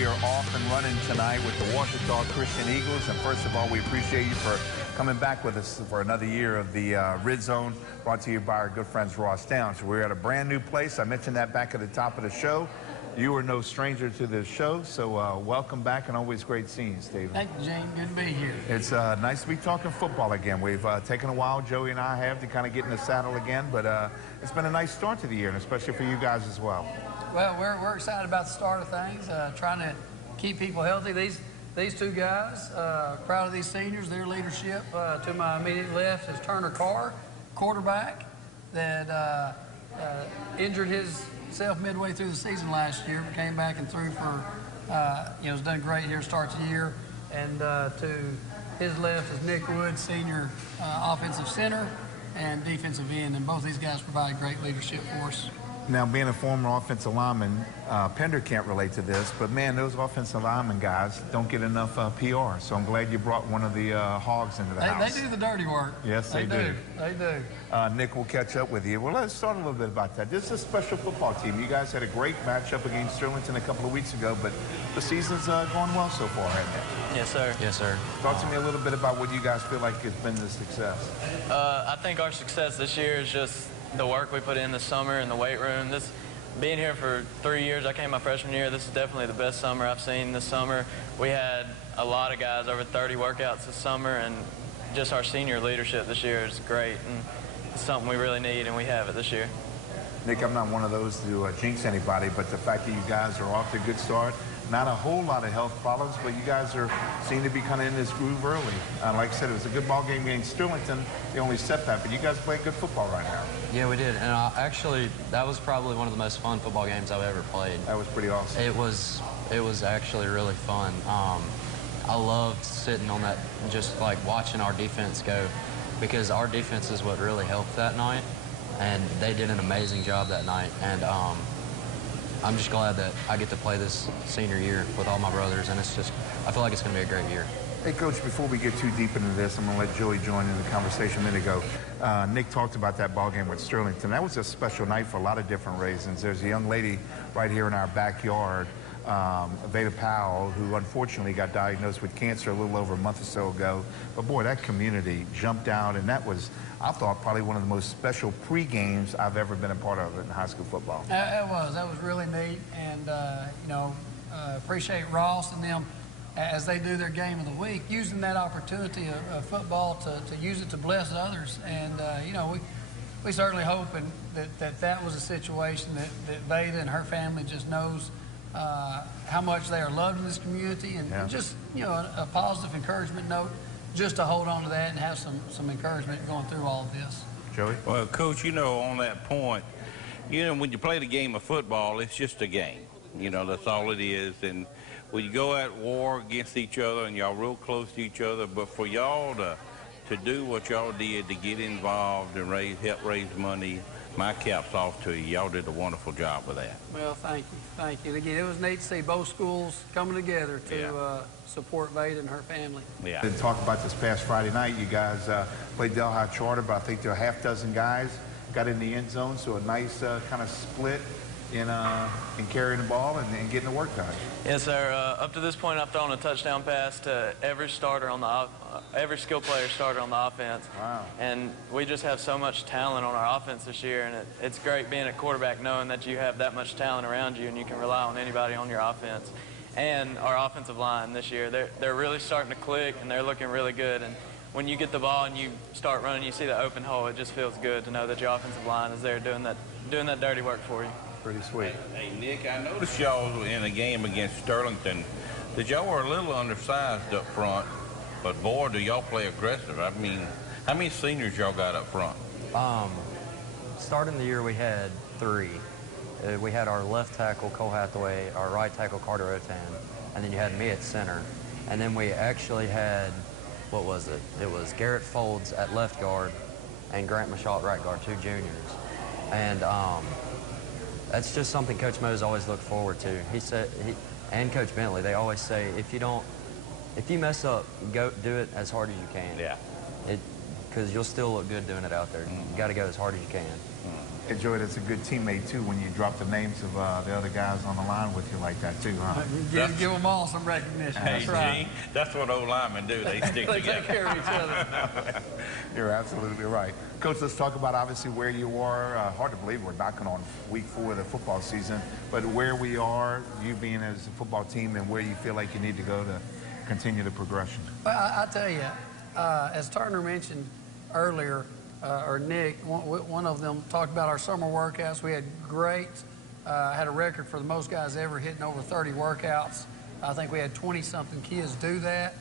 we are off and running tonight with the Ouachita Christian Eagles. And first of all, we appreciate you for coming back with us for another year of the Red Zone, brought to you by our good friends Ross Downs. So we're at a brand new place. I mentioned that back at the top of the show. You are no stranger to this show, so welcome back, and always great seeing you, Stephen. Thank you, Gene. Good to be here. It's nice to be talking football again. We've taken a while, Joey and I have, to kind of get in the saddle again, but it's been a nice start to the year, and especially for you guys as well. Well, we're excited about the start of things, trying to keep people healthy. These two guys, proud of these seniors, their leadership. To my immediate left is Turner Carr, quarterback, that injured himself midway through the season last year, but came back and threw for, has done great here, starts the year. And to his left is Nick Wood, senior offensive center and defensive end, and both these guys provide great leadership for us. Now, being a former offensive lineman, Pender can't relate to this, but man, those offensive lineman guys don't get enough PR. So I'm glad you brought one of the hogs into the house. They do the dirty work. Yes, they do. They do. Nick, we'll catch up with you. Well, let's start a little bit about that. This is a special football team. You guys had a great matchup against Sterlington a couple of weeks ago, but the season's going well so far, hasn't it? Yes, sir. Yes, sir. Talk to me a little bit about what you guys feel like has been the success. I think our success this year is just the work we put in this summer in the weight room. Being here for 3 years, I came my freshman year. This is definitely the best summer I've seen this summer. We had a lot of guys, over 30 workouts this summer, and just our senior leadership this year is great, and it's something we really need, and we have it this year. Nick, I'm not one of those to jinx anybody, but the fact that you guys are off to a good start, not a whole lot of health problems, but you guys seem to be kind of in this groove early. Like I said, it was a good ball game against Sterlington. They only set that, but you guys play good football right now. Yeah, we did, and actually, that was probably one of the most fun football games I've ever played. That was pretty awesome. It was actually really fun. I loved sitting on that, just like watching our defense go, because our defense is what really helped that night, and they did an amazing job that night. And I'm just glad that I get to play this senior year with all my brothers, and I feel like it's going to be a great year. Hey, Coach, before we get too deep into this, I'm going to let Joey join in the conversation a minute ago. Nick talked about that ball game with Sterlington. That was a special night for a lot of different reasons. There's a young lady right here in our backyard, Veda Powell, who unfortunately got diagnosed with cancer a little over a month or so ago. But boy, that community jumped out, and that was, I thought, probably one of the most special pre-games I've ever been a part of in high school football. That was really neat, and appreciate Ross and them as they do their game of the week, using that opportunity of football to use it to bless others. And we certainly hope that was a situation that Veda and her family just knows how much they are loved in this community, and just a positive encouragement note, just to hold on to that and have some encouragement going through all of this. Joey? Well, Coach, on that point, when you play the game of football, it's just a game. That's all it is. And when you go at war against each other and y'all real close to each other, but for y'all to do what y'all did, to get involved and help raise money, my cap's off to you. Y'all did a wonderful job with that. Well, thank you. Thank you. And again, it was neat to see both schools coming together to support Veda and her family. Yeah. To talk about this past Friday night, you guys played Delhi Charter, but I think there were half dozen guys got in the end zone, so a nice kind of split in carrying the ball and getting the work done. Yes, sir. Up to this point, I've thrown a touchdown pass to every skill player starter on the offense. Wow. And we just have so much talent on our offense this year, and it's great being a quarterback knowing that you have that much talent around you and you can rely on anybody on your offense. And our offensive line this year, they're really starting to click, and they're looking really good. And when you get the ball and you start running, you see the open hole, it just feels good to know that your offensive line is there doing that dirty work for you. Pretty sweet. Hey, Nick, I noticed y'all in a game against Sterlington that y'all were a little undersized up front, but boy, do y'all play aggressive. I mean, how many seniors y'all got up front? Starting the year, we had 3. We had our left tackle, Cole Hathaway, our right tackle, Carter Otan, and then you had me at center. And then we actually had, what was it? It was Garrett Folds at left guard and Grant Michaud at right guard, 2 juniors. And that's just something Coach Mose always looked forward to. He said, and Coach Bentley, they always say, if you mess up, go do it as hard as you can. Yeah. Because you'll still look good doing it out there. You got to go as hard as you can. Hey, Joey, that's a good teammate, too, when you drop the names of the other guys on the line with you like that, too, huh? Give them all some recognition. Hey, That's right. Gene, that's what old linemen do. They stick They together. take care of each other. You're absolutely right. Coach, let's talk about, obviously, where you are. Hard to believe we're knocking on week 4 of the football season, but where we are, you being as a football team, and where you feel like you need to go to continue the progression. Well, I tell you, as Turner mentioned earlier, or Nick, one of them talked about our summer workouts. We had had a record for the most guys ever hitting over 30 workouts. I think we had 20-something kids do that.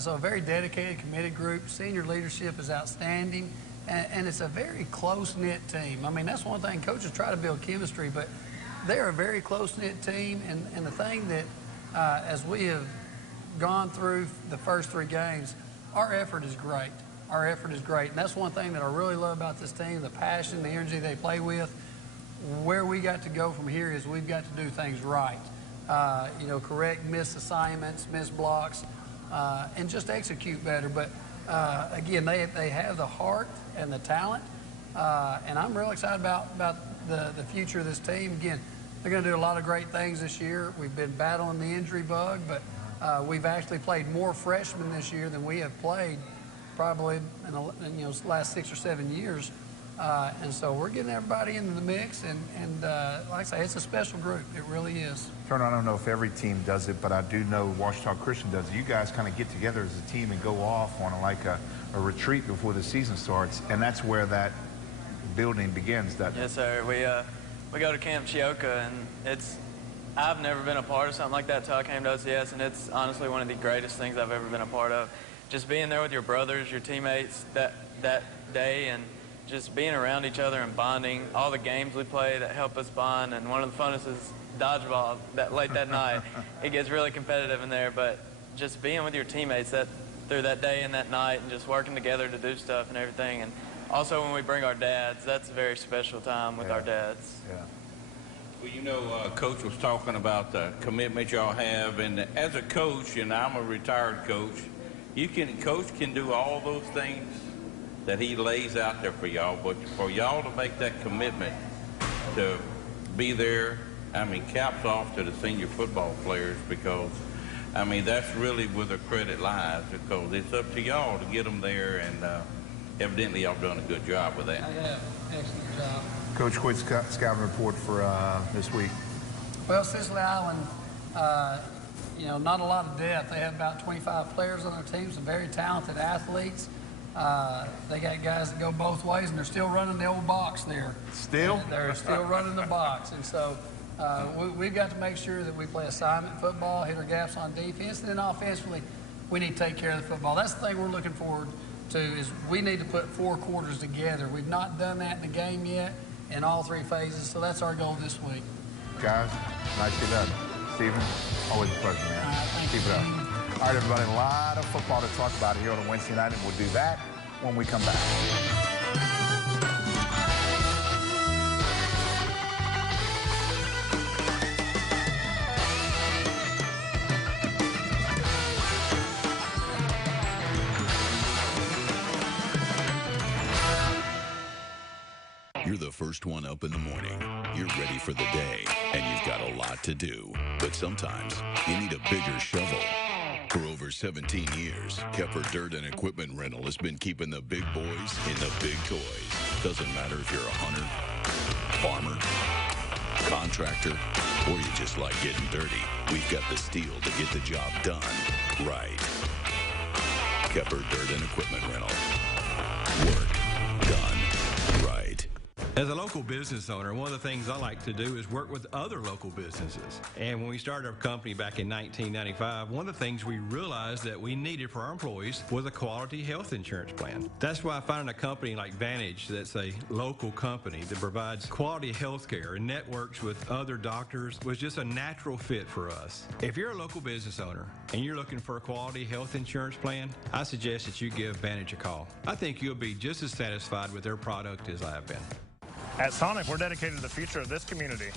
So a very dedicated, committed group. Senior leadership is outstanding, and it's a very close-knit team. I mean, that's one thing. Coaches try to build chemistry, but they're a very close-knit team, and the thing that, as we have gone through the first 3 games, our effort is great. Our effort is great, and that's one thing that I really love about this team, the passion, the energy they play with. Where we got to go from here is we've got to do things right. Correct missed assignments, missed blocks, and just execute better. But, again, they have the heart and the talent, and I'm real excited about the future of this team. Again, they're going to do a lot of great things this year. We've been battling the injury bug, but we've actually played more freshmen this year than we have played probably in the last 6 or 7 years. And so we're getting everybody into the mix, and like I say, it's a special group. It really is. Turner, I don't know if every team does it, but I do know Ouachita Christian does it. You guys kind of get together as a team and go off on a retreat before the season starts, and that's where that building begins. Yes, sir. We go to Camp Chioka, and I've never been a part of something like that until I came to OCS, and it's honestly one of the greatest things I've ever been a part of. Just being there with your brothers, your teammates that day, and just being around each other and bonding. All the games we play that help us bond, and one of the funnest is dodgeball late that night. It gets really competitive in there, but just being with your teammates through that day and that night, and just working together to do stuff and everything. And also when we bring our dads, that's a very special time with our dads. Yeah. Well, Coach was talking about the commitment y'all have, and as a coach, and I'm a retired coach, Coach can do all those things that he lays out there for y'all, but for y'all to make that commitment to be there, I mean, caps off to the senior football players, because, I mean, that's really where the credit lies, because it's up to y'all to get them there, and evidently y'all done a good job with that. I have. Excellent job. Coach, quick scouting report for this week. Well, Cicely Island, not a lot of depth. They have about 25 players on their team, some very talented athletes. They got guys that go both ways, and they're still running the old box there. Still? They're still running the box. And so we've got to make sure that we play assignment football, hit our gaps on defense, and then offensively, we need to take care of the football. That's the thing we're looking forward to, is we need to put 4 quarters together. We've not done that in the game yet in all 3 phases, so that's our goal this week. Guys, nicely done. Stephen, always a pleasure, man. Keep it up. All right, everybody, a lot of football to talk about here on a Wednesday night, and we'll do that when we come back. You're the first one up in the morning. You're ready for the day, and you've got a lot to do. But sometimes you need a bigger shovel. For over 17 years, Kepper Dirt and Equipment Rental has been keeping the big boys in the big toys. Doesn't matter if you're a hunter, farmer, contractor, or you just like getting dirty. We've got the steel to get the job done right. Kepper Dirt and Equipment Rental. Work done right. As a local business owner, one of the things I like to do is work with other local businesses. And when we started our company back in 1995, one of the things we realized that we needed for our employees was a quality health insurance plan. That's why finding a company like Vantage, that's a local company that provides quality health care and networks with other doctors, was just a natural fit for us. If you're a local business owner and you're looking for a quality health insurance plan, I suggest that you give Vantage a call. I think you'll be just as satisfied with their product as I have been. At Sonic, we're dedicated to the future of this community.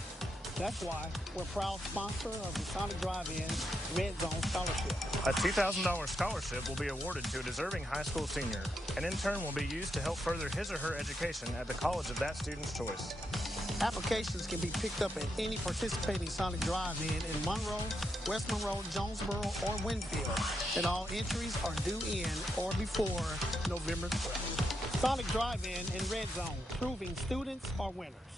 That's why we're proud sponsor of the Sonic Drive-In Red Zone Scholarship. A $2,000 scholarship will be awarded to a deserving high school senior, and in turn will be used to help further his or her education at the college of that student's choice. Applications can be picked up at any participating Sonic Drive-In in Monroe, West Monroe, Jonesboro, or Winfield, and all entries are due in or before November 12th. Sonic Drive-In and Red Zone, proving students are winners.